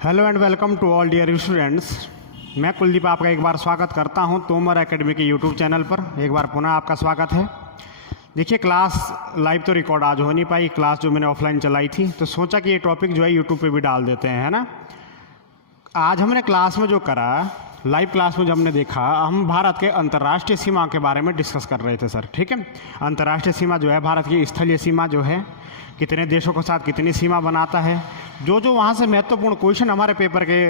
Hello and welcome to all dear students. मैं कुलदीप आपका एक बार स्वागत करता हूं तोमर एकेडमी के यूट्यूब चैनल पर। एक बार पुनः आपका स्वागत है। देखिए, क्लास लाइव तो रिकॉर्ड आज हो नहीं पाई, क्लास जो मैंने ऑफलाइन चलाई थी, तो सोचा कि ये टॉपिक जो है यूट्यूब पे भी डाल देते हैं, है ना। आज हमने क्लास में जो करा, लाइव क्लास में जब हमने देखा, हम भारत के अंतर्राष्ट्रीय सीमा के बारे में डिस्कस कर रहे थे सर। ठीक है, अंतर्राष्ट्रीय सीमा जो है भारत की स्थलीय सीमा जो है, कितने देशों के साथ कितनी सीमा बनाता है, जो वहाँ से महत्वपूर्ण क्वेश्चन हमारे पेपर के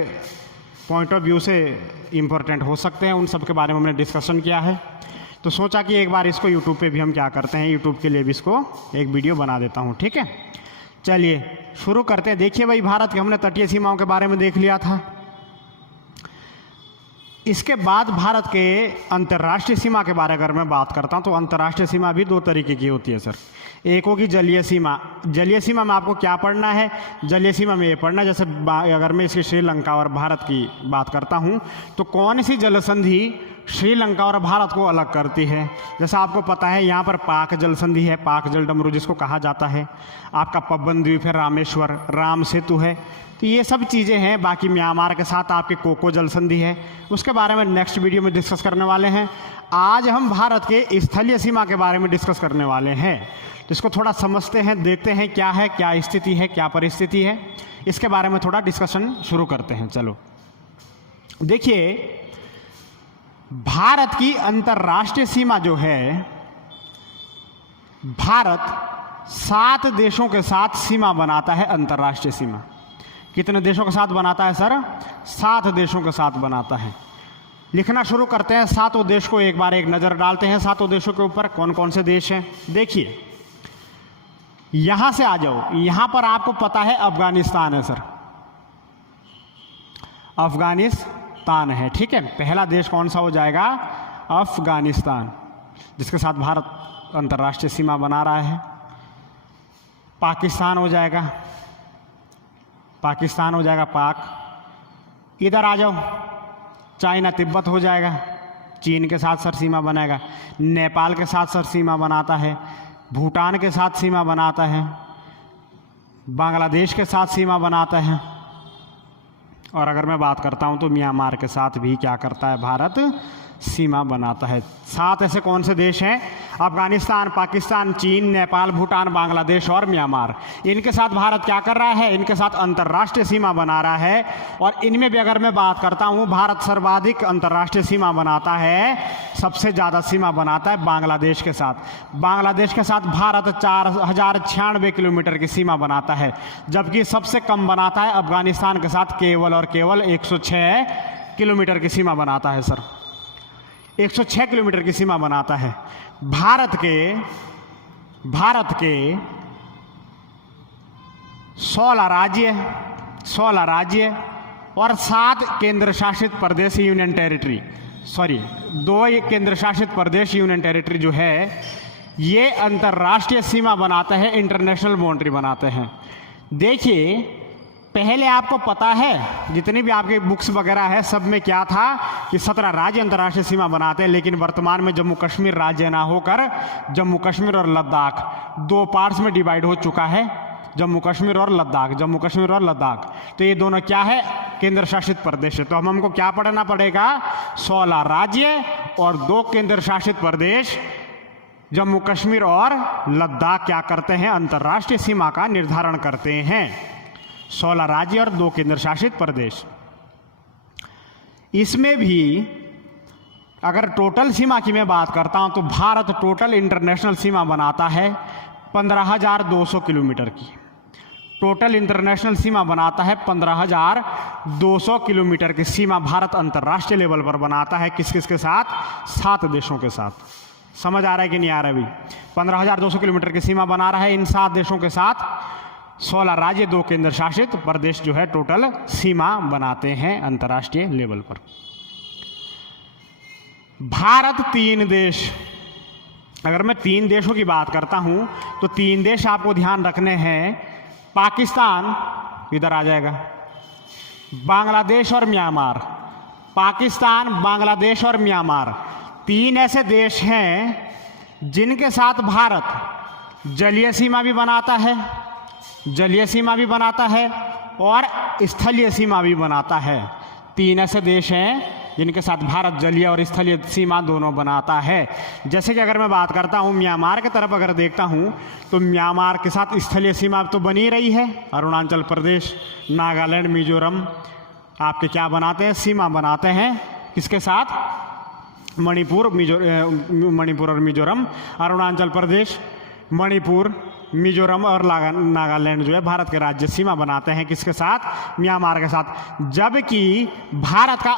पॉइंट ऑफ व्यू से इम्पोर्टेंट हो सकते हैं, उन सब के बारे में हमने डिस्कशन किया है। तो सोचा कि एक बार इसको यूट्यूब पे भी हम क्या करते हैं, यूट्यूब के लिए भी इसको एक वीडियो बना देता हूँ। ठीक है, चलिए शुरू करते हैं। देखिए भाई, भारत के हमने तटीय सीमाओं के बारे में देख लिया था। इसके बाद भारत के अंतर्राष्ट्रीय सीमा के बारे में अगर मैं बात करता हूँ तो अंतर्राष्ट्रीय सीमा भी दो तरीके की होती है सर। एक होगी जलीय सीमा। जलीय सीमा में आपको क्या पढ़ना है? जलीय सीमा में ये पढ़ना है, जैसे अगर मैं इसकी श्रीलंका और भारत की बात करता हूँ तो कौन सी जल संधि श्रीलंका और भारत को अलग करती है। जैसा आपको पता है, यहाँ पर पाक जल संधि है, पाक जल डमरू जिसको कहा जाता है। आपका पबन द्वीप है, रामेश्वर, राम सेतु है। तो ये सब चीज़ें हैं। बाकी म्यांमार के साथ आपके कोको जल संधि है, उसके बारे में नेक्स्ट वीडियो में डिस्कस करने वाले हैं। आज हम भारत के स्थलीय सीमा के बारे में डिस्कस करने वाले हैं, तो इसको थोड़ा समझते हैं, देखते हैं क्या है, क्या स्थिति है, क्या परिस्थिति है, इसके बारे में थोड़ा डिस्कशन शुरू करते हैं। चलो देखिए, भारत की अंतर्राष्ट्रीय सीमा जो है, भारत 7 देशों के साथ सीमा बनाता है। अंतर्राष्ट्रीय सीमा कितने देशों के साथ बनाता है सर? 7 देशों के साथ बनाता है। लिखना शुरू करते हैं। 7 देश को एक बार एक नज़र डालते हैं। 7 देशों के ऊपर कौन कौन से देश हैं देखिए। यहां से आ जाओ, यहां पर आपको पता है अफगानिस्तान है सर, अफगानिस्तान है। ठीक है, पहला देश कौन सा हो जाएगा? अफगानिस्तान, जिसके साथ भारत अंतर्राष्ट्रीय सीमा बना रहा है। पाकिस्तान हो जाएगा, पाकिस्तान हो जाएगा, पाक। इधर आ जाओ, चाइना तिब्बत हो जाएगा, चीन के साथ सर सीमा बनाएगा। नेपाल के साथ सर सीमा बनाता है, भूटान के साथ सीमा बनाता है, बांग्लादेश के साथ सीमा बनाता है। और अगर मैं बात करता हूं तो म्यांमार के साथ भी क्या करता है भारत? सीमा बनाता है। 7 ऐसे कौन से देश हैं? अफगानिस्तान, पाकिस्तान, चीन, नेपाल, भूटान, बांग्लादेश और म्यांमार। इनके साथ भारत क्या कर रहा है? इनके साथ अंतर्राष्ट्रीय सीमा बना रहा है। और इनमें भी अगर मैं बात करता हूं, भारत सर्वाधिक अंतर्राष्ट्रीय सीमा बनाता है, सबसे ज़्यादा सीमा बनाता है बांग्लादेश के साथ। बांग्लादेश के साथ भारत 4096 किलोमीटर की सीमा बनाता है, जबकि सबसे कम बनाता है अफगानिस्तान के साथ, केवल और केवल 106 किलोमीटर की सीमा बनाता है सर। 106 किलोमीटर की सीमा बनाता है। भारत के 16 राज्य और 7 केंद्र शासित प्रदेश यूनियन टेरिटरी, 2 केंद्र शासित प्रदेश यूनियन टेरिटरी जो है, ये अंतर्राष्ट्रीय सीमा बनाते हैं, इंटरनेशनल बाउंड्री बनाते हैं। देखिए, पहले आपको पता है, जितनी भी आपके बुक्स वगैरह है, सब में क्या था कि 17 राज्य अंतर्राष्ट्रीय सीमा बनाते हैं। लेकिन वर्तमान में जम्मू कश्मीर राज्य ना होकर जम्मू कश्मीर और लद्दाख 2 पार्ट्स में डिवाइड हो चुका है। जम्मू कश्मीर और लद्दाख, तो ये दोनों क्या है? केंद्र शासित प्रदेश है। तो हमको क्या पढ़ना पड़ेगा? 16 राज्य और 2 केंद्र शासित प्रदेश, जम्मू कश्मीर और लद्दाख क्या करते हैं? अंतर्राष्ट्रीय सीमा का निर्धारण करते हैं। 16 राज्य और 2 केंद्र शासित प्रदेश। इसमें भी अगर टोटल सीमा की मैं बात करता हूं तो भारत टोटल इंटरनेशनल सीमा बनाता है 15,200 किलोमीटर की। टोटल इंटरनेशनल सीमा बनाता है 15,200 किलोमीटर की सीमा भारत अंतर्राष्ट्रीय लेवल पर बनाता है। किस किस के साथ? 7 देशों के साथ। समझ आ रहा है कि नहीं आ रहा? अभी 15,200 किलोमीटर की सीमा बना रहा है इन 7 देशों के साथ। 16 राज्य, 2 केंद्र शासित प्रदेश जो है टोटल सीमा बनाते हैं अंतर्राष्ट्रीय लेवल पर। भारत 3 देश, अगर मैं 3 देशों की बात करता हूं तो 3 देश आपको ध्यान रखने हैं। पाकिस्तान इधर आ जाएगा, बांग्लादेश और म्यांमार। पाकिस्तान, बांग्लादेश और म्यांमार 3 ऐसे देश हैं जिनके साथ भारत जलीय सीमा भी बनाता है जलीय सीमा भी बनाता है और स्थलीय सीमा भी बनाता है। 3 ऐसे देश हैं जिनके साथ भारत जलीय और स्थलीय सीमा दोनों बनाता है। जैसे कि अगर मैं बात करता हूँ म्यांमार की तरफ अगर देखता हूँ तो म्यांमार के साथ स्थलीय सीमा तो बनी रही है। अरुणाचल प्रदेश, नागालैंड, मिजोरम आपके क्या बनाते हैं, सीमा बनाते हैं किसके साथ, मणिपुर और मिजोरम। अरुणाचल प्रदेश, मणिपुर, मिजोरम और नागालैंड जो है भारत के राज्य सीमा बनाते हैं किसके साथ, म्यांमार के साथ। जबकि भारत का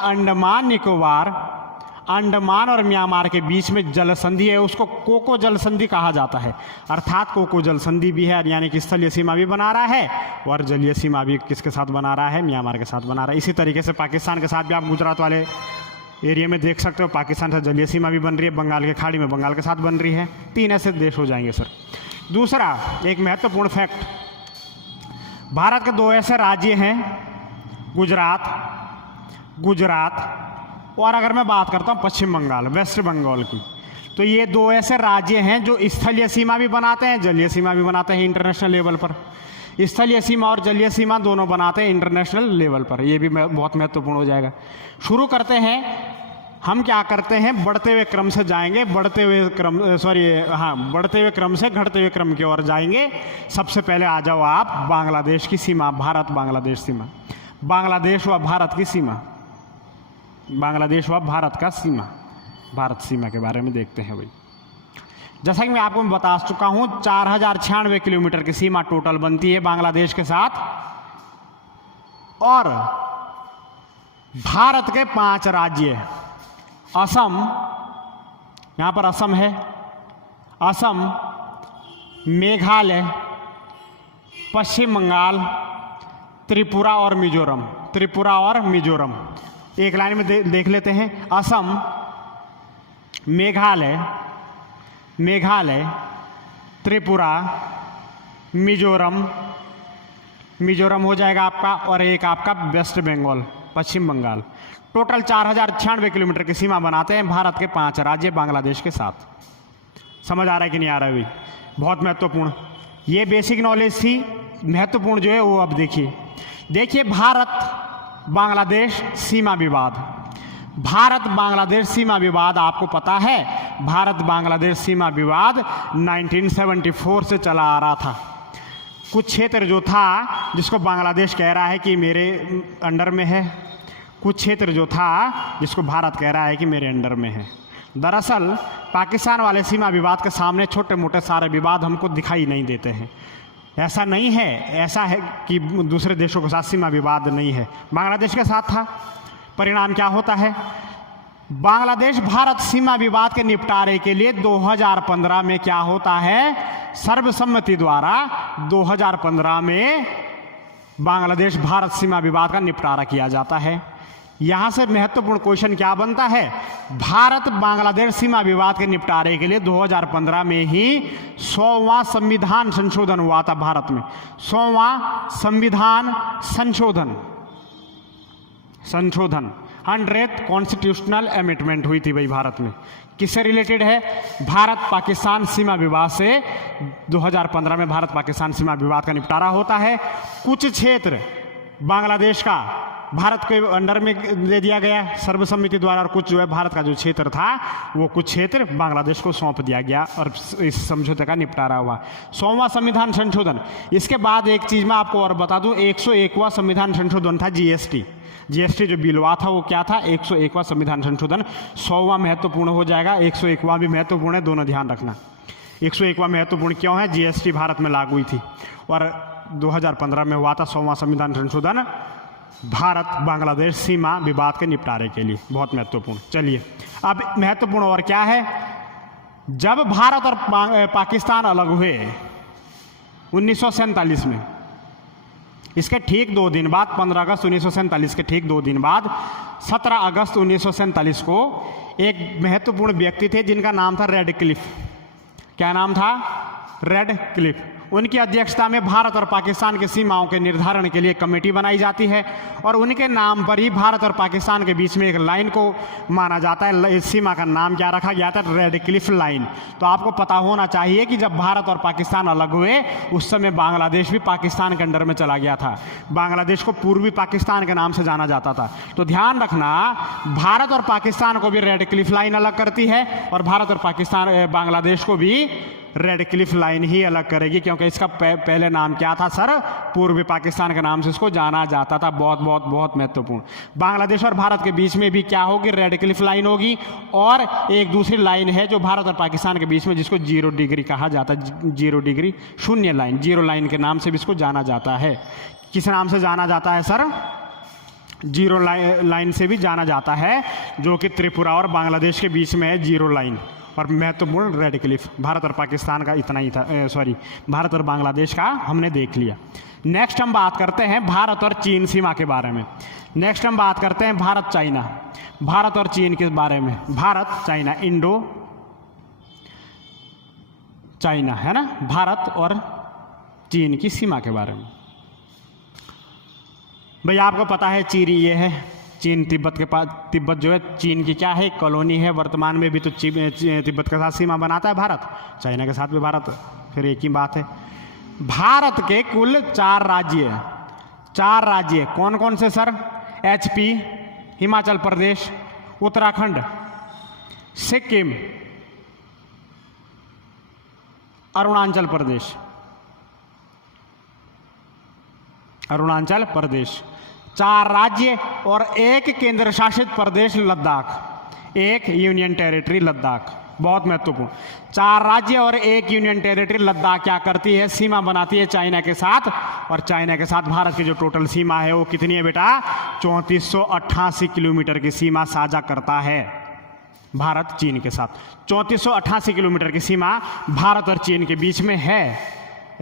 अंडमान और म्यांमार के बीच में जल संधि है, उसको कोको जल संधि कहा जाता है। अर्थात कोको जल संधि भी है, यानी कि स्थलीय सीमा भी बना रहा है और जलीय सीमा भी किसके साथ बना रहा है, म्यांमार के साथ बना रहा है। इसी तरीके से पाकिस्तान के साथ भी आप गुजरात वाले एरिया में देख सकते हो, पाकिस्तान से जलीय सीमा भी बन रही है, बंगाल की खाड़ी में बंगाल के साथ बन रही है। 3 ऐसे देश हो जाएंगे सर। दूसरा एक महत्वपूर्ण फैक्ट, भारत के 2 ऐसे राज्य हैं, गुजरात और अगर मैं बात करता हूँ पश्चिम बंगाल, वेस्ट बंगाल की, तो ये 2 ऐसे राज्य हैं जो स्थलीय सीमा भी बनाते हैं, जलीय सीमा भी बनाते हैं इंटरनेशनल लेवल पर। स्थलीय सीमा और जलीय सीमा दोनों बनाते हैं इंटरनेशनल लेवल पर। ये भी बहुत महत्वपूर्ण हो जाएगा। शुरू करते हैं, हम क्या करते हैं, बढ़ते हुए क्रम से जाएंगे, बढ़ते हुए क्रम से घटते हुए क्रम की ओर जाएंगे। सबसे पहले आ जाओ आप बांग्लादेश की सीमा, भारत बांग्लादेश सीमा, बांग्लादेश व भारत की सीमा, बांग्लादेश व भारत का सीमा, भारत सीमा के बारे में देखते हैं भाई। जैसा कि मैं आपको बता चुका हूं 4096 किलोमीटर की सीमा टोटल बनती है बांग्लादेश के साथ। और भारत के 5 राज्य, असम, यहां पर असम है, असम, मेघालय, पश्चिम बंगाल, त्रिपुरा और मिजोरम। एक लाइन में देख लेते हैं, असम, मेघालय, त्रिपुरा, मिजोरम हो जाएगा आपका, और एक आपका वेस्ट बंगाल, पश्चिम बंगाल। टोटल 4096 किलोमीटर की सीमा बनाते हैं भारत के 5 राज्य बांग्लादेश के साथ। समझ आ रहा है कि नहीं आ रहा है भाई? बहुत महत्वपूर्ण, ये बेसिक नॉलेज थी। महत्वपूर्ण जो है वो अब देखिए भारत बांग्लादेश सीमा विवाद। भारत बांग्लादेश सीमा विवाद आपको पता है, भारत बांग्लादेश सीमा विवाद 1974 से चला आ रहा था। कुछ क्षेत्र जो था जिसको बांग्लादेश कह रहा है कि मेरे अंडर में है, कुछ क्षेत्र जो था जिसको भारत कह रहा है कि मेरे अंडर में है। दरअसल पाकिस्तान वाले सीमा विवाद के सामने छोटे मोटे सारे विवाद हमको दिखाई नहीं देते हैं। ऐसा नहीं है, ऐसा है कि दूसरे देशों के साथ सीमा विवाद नहीं है, बांग्लादेश के साथ था। परिणाम क्या होता है, बांग्लादेश भारत सीमा विवाद के निपटारे के लिए 2015 में क्या होता है, सर्वसम्मति द्वारा 2015 में बांग्लादेश भारत सीमा विवाद का निपटारा किया जाता है। यहां से महत्वपूर्ण क्वेश्चन क्या बनता है, भारत बांग्लादेश सीमा विवाद के निपटारे के लिए 2015 में ही 100वां संविधान संशोधन हुआ था भारत में। 100वां संविधान संशोधन 100th कॉन्स्टिट्यूशनल अमेंडमेंट हुई थी भाई भारत में। किससे रिलेटेड है, भारत पाकिस्तान सीमा विवाद से 2015 में भारत पाकिस्तान सीमा विवाद का निपटारा होता है। कुछ क्षेत्र बांग्लादेश का भारत के अंडर में दे दिया गया सर्वसम्मति द्वारा, और कुछ जो है भारत का जो क्षेत्र था वो कुछ क्षेत्र बांग्लादेश को सौंप दिया गया और इस समझौते का निपटारा हुआ। 100वां संविधान संशोधन। इसके बाद एक चीज मैं आपको और बता दूं, 101वां संविधान संशोधन था जीएसटी जो बिल हुआ था वो क्या था, 101वां संविधान संशोधन। 100वां महत्वपूर्ण हो जाएगा, 101वां भी महत्वपूर्ण है, दोनों ध्यान रखना। 101वां महत्वपूर्ण क्यों है, जीएसटी भारत में लागू हुई थी और 2015 में हुआ था 100वां संविधान संशोधन भारत बांग्लादेश सीमा विवाद के निपटारे के लिए, बहुत महत्वपूर्ण। चलिए अब महत्वपूर्ण और क्या है, जब भारत और पाकिस्तान अलग हुए 1947 में, इसके ठीक 2 दिन बाद 15 अगस्त 1947 के ठीक 2 दिन बाद 17 अगस्त 1947 को एक महत्वपूर्ण व्यक्ति थे जिनका नाम था रेड क्लिफ। क्या नाम था, रेड क्लिफ। उनकी अध्यक्षता में भारत और पाकिस्तान की सीमाओं के निर्धारण के लिए कमेटी बनाई जाती है और उनके नाम पर ही भारत और पाकिस्तान के बीच में एक लाइन को माना जाता है। इस सीमा का नाम क्या रखा गया था? Red Cliff line. तो आपको पता होना चाहिए कि जब भारत और पाकिस्तान अलग हुए उस समय बांग्लादेश भी पाकिस्तान के अंडर में चला गया था। बांग्लादेश को पूर्वी पाकिस्तान के नाम से जाना जाता था। तो ध्यान रखना, भारत और पाकिस्तान को भी रेड क्लिफ लाइन अलग करती है और भारत और पाकिस्तान बांग्लादेश को भी रेड क्लिफ लाइन ही अलग करेगी, क्योंकि इसका पहले नाम क्या था सर? पूर्वी पाकिस्तान के नाम से इसको जाना जाता था। बहुत बहुत बहुत महत्वपूर्ण। बांग्लादेश और भारत के बीच में भी क्या होगी? रेड क्लिफ लाइन होगी। और एक दूसरी लाइन है जो भारत और पाकिस्तान के बीच में, जिसको 0 डिग्री कहा जाता है। 0 डिग्री, शून्य लाइन, 0 लाइन के नाम से भी इसको जाना जाता है। किस नाम से जाना जाता है सर? 0 लाइन से भी जाना जाता है, जो कि त्रिपुरा और बांग्लादेश के बीच में है 0 लाइन। और महत्वपूर्ण रेड क्लिफ। भारत और पाकिस्तान का इतना ही था, भारत और बांग्लादेश का हमने देख लिया। नेक्स्ट हम बात करते हैं भारत और चीन सीमा के बारे में। नेक्स्ट हम बात करते हैं भारत चाइना, भारत और चीन के बारे में। भारत चाइना, इंडो चाइना है ना, भारत और चीन की सीमा के बारे में। भाई आपको पता है चीन ये है, चीन तिब्बत के पास, तिब्बत जो है चीन की क्या है? कॉलोनी है। वर्तमान में भी तो तिब्बत के साथ सीमा बनाता है भारत, चाइना के साथ भी भारत, फिर एक ही बात है। भारत के कुल 4 राज्य, 4 राज्य कौन कौन से सर? HP, हिमाचल प्रदेश, उत्तराखंड, सिक्किम, अरुणाचल प्रदेश, अरुणाचल प्रदेश। 4 राज्य और एक केंद्र शासित प्रदेश लद्दाख, एक यूनियन टेरिटरी लद्दाख। बहुत महत्वपूर्ण। 4 राज्य और एक यूनियन टेरिटरी लद्दाख क्या करती है? सीमा बनाती है चाइना के साथ। और चाइना के साथ भारत की जो टोटल सीमा है वो कितनी है बेटा? 3488 किलोमीटर की सीमा साझा करता है भारत चीन के साथ। 3488 किलोमीटर की सीमा भारत और चीन के बीच में है।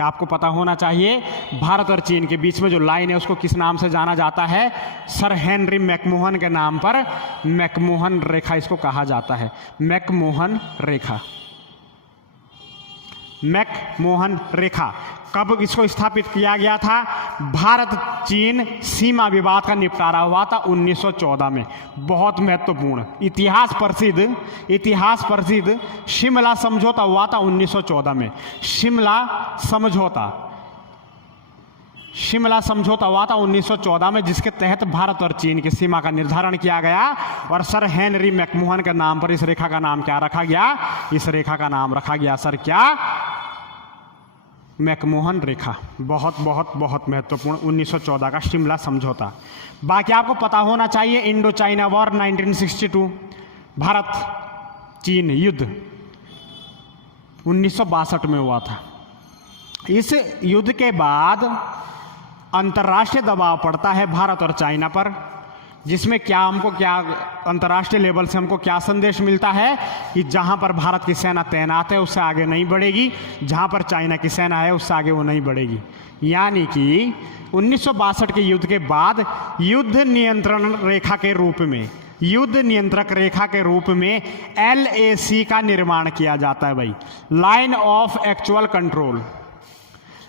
आपको पता होना चाहिए। भारत और चीन के बीच में जो लाइन है उसको किस नाम से जाना जाता है? सर हेनरी मैकमोहन के नाम पर मैकमोहन रेखा इसको कहा जाता है। मैकमोहन रेखा, मैकमोहन रेखा। कब इसको स्थापित किया गया था? भारत चीन सीमा विवाद का निपटारा हुआ था 1914 में। बहुत महत्वपूर्ण। इतिहास प्रसिद्ध शिमला समझौता हुआ था 1914 में। शिमला समझौता हुआ था 1914 में, जिसके तहत भारत और चीन की सीमा का निर्धारण किया गया। और सर हेनरी मैकमोहन के नाम पर इस रेखा का नाम क्या रखा गया? इस रेखा का नाम रखा गया सर क्या? मैकमोहन रेखा। बहुत बहुत बहुत महत्वपूर्ण 1914 का शिमला समझौता। बाकी आपको पता होना चाहिए इंडो चाइना वॉर 1962, भारत चीन युद्ध 1962 में हुआ था। इस युद्ध के बाद अंतर्राष्ट्रीय दबाव पड़ता है भारत और चाइना पर, जिसमें हमको क्या अंतर्राष्ट्रीय लेवल से हमको क्या संदेश मिलता है कि जहां पर भारत की सेना तैनात है उससे आगे नहीं बढ़ेगी, जहां पर चाइना की सेना है उससे आगे वो नहीं बढ़ेगी। यानी कि 1962 के युद्ध के बाद युद्ध नियंत्रण रेखा के रूप में, युद्ध नियंत्रक रेखा के रूप में LAC का निर्माण किया जाता है भाई, line of actual control.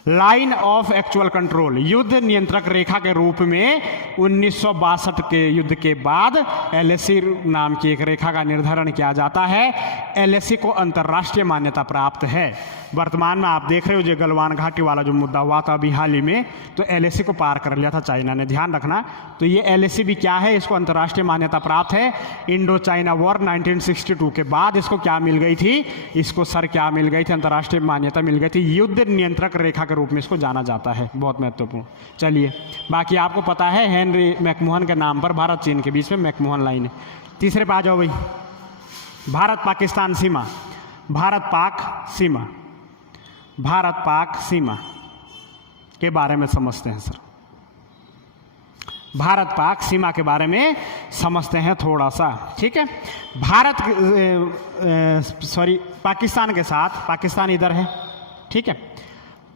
Line of actual control युद्ध नियंत्रक रेखा के रूप में 1962 के युद्ध के बाद LAC नाम की एक रेखा का निर्धारण किया जाता है। LAC को अंतर्राष्ट्रीय मान्यता प्राप्त है। वर्तमान में आप देख रहे हो जो गलवान घाटी वाला जो मुद्दा हुआ था अभी हाल ही में, तो LAC को पार कर लिया था चाइना ने, ध्यान रखना। तो ये LAC भी क्या है? इसको अंतर्राष्ट्रीय मान्यता प्राप्त है। इंडो चाइना वॉर 1962 के बाद इसको क्या मिल गई थी? इसको सर क्या मिल गई थी? अंतर्राष्ट्रीय मान्यता मिल गई थी। युद्ध नियंत्रक रेखा के रूप में इसको जाना जाता है। बहुत महत्वपूर्ण। चलिए बाकी आपको पता है हेनरी मैकमोहन के नाम पर भारत चीन के बीच में मैकमोहन लाइन है। तीसरे पे आ जाओ भाई, भारत पाकिस्तान सीमा। भारत पाक सीमा, भारत पाक सीमा के बारे में समझते हैं सर। भारत पाक सीमा के बारे में समझते हैं थोड़ा सा, ठीक है। पाकिस्तान के साथ, पाकिस्तान इधर है, ठीक है।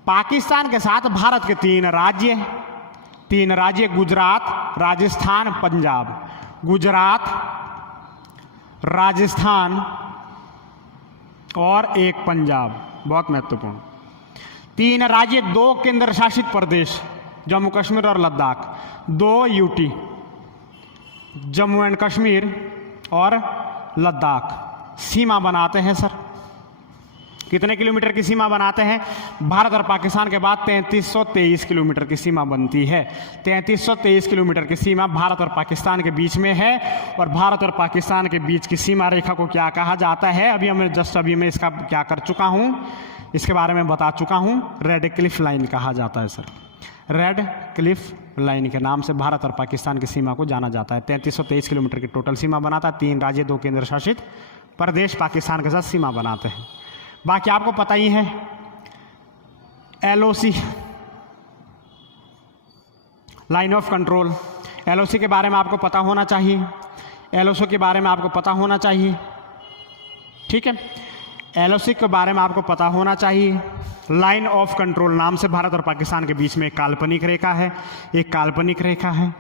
पाकिस्तान के साथ भारत के 3 राज्य गुजरात, राजस्थान, पंजाब। गुजरात, राजस्थान और एक पंजाब। बहुत महत्वपूर्ण। 3 राज्य, 2 केंद्र शासित प्रदेश, जम्मू कश्मीर और लद्दाख, 2 यूटी, जम्मू एंड कश्मीर और लद्दाख सीमा बनाते हैं सर। कितने किलोमीटर की सीमा बनाते हैं? भारत और पाकिस्तान के बाद 3323 किलोमीटर की सीमा बनती है। 3323 किलोमीटर की सीमा भारत और पाकिस्तान के बीच में है। और भारत और पाकिस्तान के बीच की सीमा रेखा को क्या कहा जाता है? अभी मैं इसका क्या कर चुका हूँ, इसके बारे में बता चुका हूँ। रेड क्लिफ लाइन कहा जाता है सर। रेड क्लिफ लाइन के नाम से भारत और पाकिस्तान की सीमा को जाना जाता है। 3323 किलोमीटर की टोटल सीमा बनाता है। 3 राज्य, 2 केंद्र शासित प्रदेश पाकिस्तान के साथ सीमा बनाते हैं। बाकी आपको पता ही है LOC, line of control. LOC के बारे में आपको पता होना चाहिए। LOC के बारे में आपको पता होना चाहिए, ठीक है। LOC के बारे में आपको पता होना चाहिए। लाइन ऑफ कंट्रोल नाम से भारत और पाकिस्तान के बीच में एक काल्पनिक रेखा है। एक काल्पनिक रेखा है,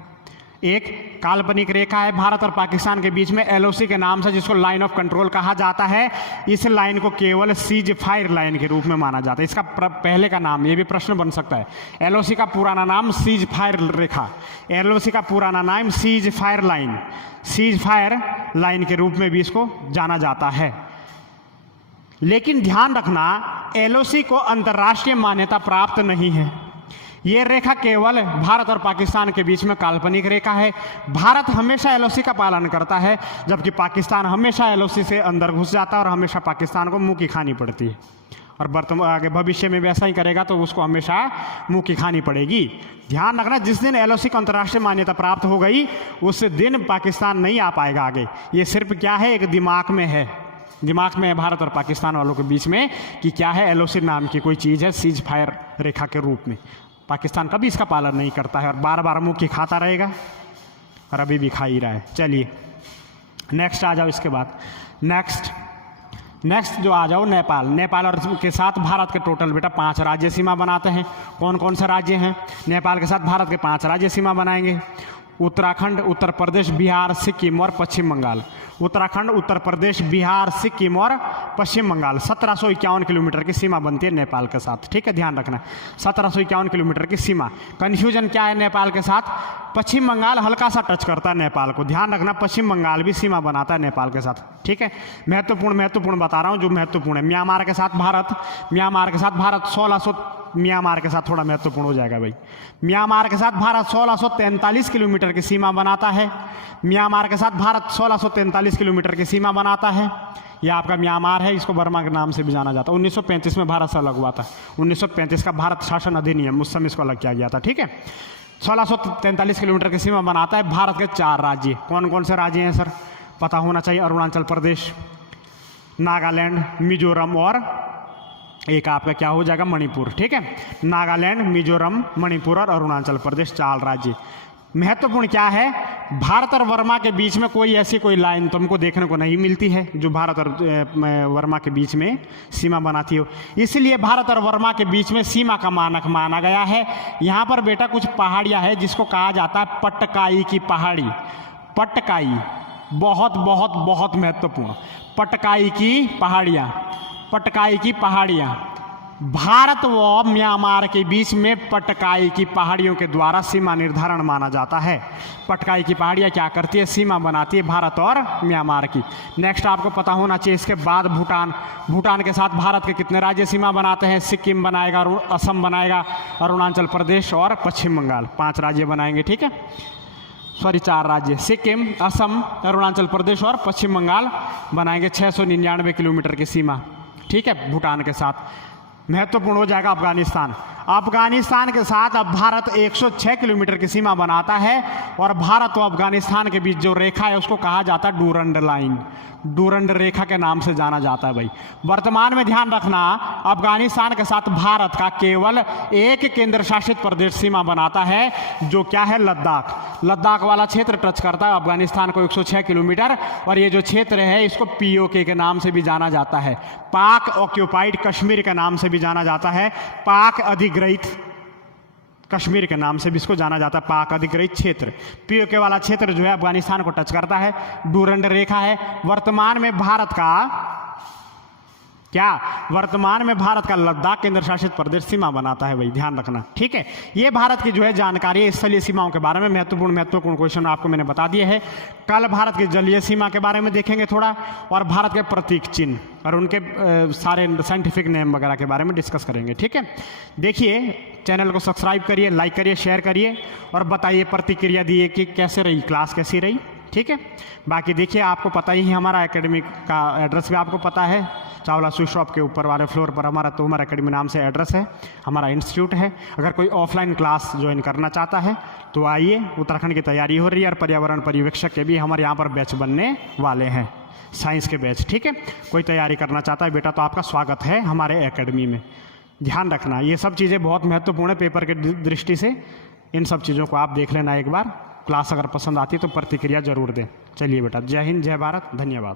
एक काल्पनिक रेखा है भारत और पाकिस्तान के बीच में LOC के नाम से, जिसको लाइन ऑफ कंट्रोल कहा जाता है। इस लाइन को केवल सीज फायर लाइन के रूप में माना जाता है। इसका पहले का नाम, ये भी प्रश्न बन सकता है, LOC का पुराना नाम सीज फायर रेखा, LOC का पुराना नाम cease fire line, cease fire line के रूप में भी इसको जाना जाता है। लेकिन ध्यान रखना, LOC को अंतर्राष्ट्रीय मान्यता प्राप्त नहीं है। ये रेखा केवल भारत और पाकिस्तान के बीच में काल्पनिक रेखा है। भारत हमेशा LOC का पालन करता है, जबकि पाकिस्तान हमेशा LOC से अंदर घुस जाता है और हमेशा पाकिस्तान को मुंह की खानी पड़ती है। और वर्तमान आगे भविष्य में भी ऐसा ही करेगा तो उसको हमेशा मुंह की खानी पड़ेगी। ध्यान रखना, जिस दिन LOC को अंतर्राष्ट्रीय मान्यता प्राप्त हो गई उस दिन पाकिस्तान नहीं आ पाएगा आगे। ये सिर्फ क्या है, एक दिमाग में है, दिमाग में है भारत और पाकिस्तान वालों के बीच में कि क्या है, LOC नाम की कोई चीज़ है सीज फायर रेखा के रूप में। पाकिस्तान कभी इसका पालन नहीं करता है और बार बार मुंह की खाता रहेगा और अभी भी खा ही रहा है। चलिए नेक्स्ट आ जाओ। इसके बाद नेक्स्ट जो आ जाओ, नेपाल। नेपाल और के साथ भारत के टोटल बेटा 5 राज्य सीमा बनाते हैं। कौन कौन से राज्य हैं? नेपाल के साथ भारत के 5 राज्य सीमा बनाएंगे। उत्तराखंड, उत्तर प्रदेश, बिहार, सिक्किम और पश्चिम बंगाल। उत्तराखंड, उत्तर प्रदेश, बिहार, सिक्किम और पश्चिम बंगाल। 1751 किलोमीटर की सीमा बनती है नेपाल के साथ, ठीक है, ध्यान रखना। 1751 किलोमीटर की सीमा। कन्फ्यूजन क्या है नेपाल के साथ? पश्चिम बंगाल हल्का सा टच करता है नेपाल को, ध्यान रखना। पश्चिम बंगाल भी सीमा बनाता है नेपाल के साथ, ठीक है। महत्वपूर्ण बता रहा हूँ जो महत्वपूर्ण है। म्यांमार के साथ भारत 1600, म्यांमार के साथ थोड़ा महत्वपूर्ण हो जाएगा भाई। म्यांमार के साथ भारत 1643 किलोमीटर की सीमा बनाता है। म्यांमार के साथ भारत 1643 किलोमीटर की सीमा बनाता है। यह आपका म्यांमार है, इसको बर्मा के नाम से भी जाना जाता है। 1935 में भारत से अलग हुआ था। 1935 का भारत शासन अधिनियम, उस समय इसको अलग किया गया था, ठीक है। 1643 किलोमीटर की सीमा बनाता है। भारत के 4 राज्य, कौन कौन से राज्य हैं सर? पता होना चाहिए। अरुणाचल प्रदेश, नागालैंड, मिजोरम और एक आपका क्या हो जाएगा, मणिपुर, ठीक है। नागालैंड, मिजोरम, मणिपुर और अरुणाचल प्रदेश 4 राज्य। महत्वपूर्ण क्या है? भारत और वर्मा के बीच में कोई लाइन तुमको देखने को नहीं मिलती है जो भारत और वर्मा के बीच में सीमा बनाती हो। इसलिए भारत और वर्मा के बीच में सीमा का मानक माना गया है। यहाँ पर बेटा कुछ पहाड़ियाँ हैं जिसको कहा जाता है पटकाई की पहाड़ी। पटकाई बहुत बहुत बहुत महत्वपूर्ण। पटकाई की पहाड़ियाँ, पटकाई की पहाड़ियाँ। भारत व म्यांमार के बीच में पटकाई की पहाड़ियों के द्वारा सीमा निर्धारण माना जाता है। पटकाई की पहाड़ियाँ क्या करती है? सीमा बनाती है भारत और म्यांमार की। नेक्स्ट आपको पता होना चाहिए। इसके बाद भूटान। भूटान के साथ भारत के कितने राज्य सीमा बनाते हैं? सिक्किम बनाएगा, असम बनाएगा, अरुणाचल प्रदेश और पश्चिम बंगाल। 5 राज्य बनाएंगे, ठीक है। 4 राज्य, सिक्किम, असम, अरुणाचल प्रदेश और पश्चिम बंगाल बनाएंगे। 699 किलोमीटर की सीमा, ठीक है, भूटान के साथ। महत्वपूर्ण हो जाएगा अफगानिस्तान। अफगानिस्तान के साथ अब भारत 106 किलोमीटर की सीमा बनाता है और भारत और अफगानिस्तान के बीच जो रेखा है उसको कहा जाता है डूरंड लाइन। डूरंड रेखा के नाम से जाना जाता है भाई। वर्तमान में ध्यान रखना, अफगानिस्तान के साथ भारत का केवल एक केंद्र शासित प्रदेश सीमा बनाता है, जो क्या है, लद्दाख। लद्दाख वाला क्षेत्र टच करता है अफगानिस्तान को 106 किलोमीटर। और ये जो क्षेत्र है इसको POK के नाम से भी जाना जाता है, पाक ऑक्यूपाइड कश्मीर के नाम से भी जाना जाता है, पाक अधिग्रहित कश्मीर के नाम से भी इसको जाना जाता है, पाक अधिग्रहित क्षेत्र। POK वाला क्षेत्र जो है अफगानिस्तान को टच करता है, डूरंड रेखा है। वर्तमान में भारत का क्या वर्तमान में भारत का लद्दाख केंद्र शासित प्रदेश सीमा बनाता है, भाई ध्यान रखना, ठीक है। ये भारत की जो है जानकारी है स्थलीय सीमाओं के बारे में, महत्वपूर्ण क्वेश्चन आपको मैंने बता दिए हैं। कल भारत की जलीय सीमा के बारे में देखेंगे थोड़ा, और भारत के प्रतीक चिन्ह और उनके सारे साइंटिफिक नेम वगैरह के बारे में डिस्कस करेंगे, ठीक है। देखिए, चैनल को सब्सक्राइब करिए, लाइक करिए, शेयर करिए और बताइए, प्रतिक्रिया दिए कि कैसे रही क्लास, कैसी रही, ठीक है। बाकी देखिए, आपको पता ही है हमारा एकेडमी का एड्रेस भी आपको पता है, चावला स्वीट शॉप के ऊपर वाले फ्लोर पर हमारा तोमर एकेडमी नाम से एड्रेस है, हमारा इंस्टीट्यूट है। अगर कोई ऑफलाइन क्लास ज्वाइन करना चाहता है तो आइए, उत्तराखंड की तैयारी हो रही है और पर्यावरण पर्यवेक्षक के भी हमारे यहाँ पर बैच बनने वाले हैं, साइंस के बैच, ठीक है। कोई तैयारी करना चाहता है बेटा तो आपका स्वागत है हमारे एकेडमी में। ध्यान रखना, ये सब चीज़ें बहुत महत्वपूर्ण है पेपर के दृष्टि से, इन सब चीज़ों को आप देख लेना एक बार। क्लास अगर पसंद आती है तो प्रतिक्रिया जरूर दें। चलिए बेटा, जय हिंद, जय भारत, धन्यवाद।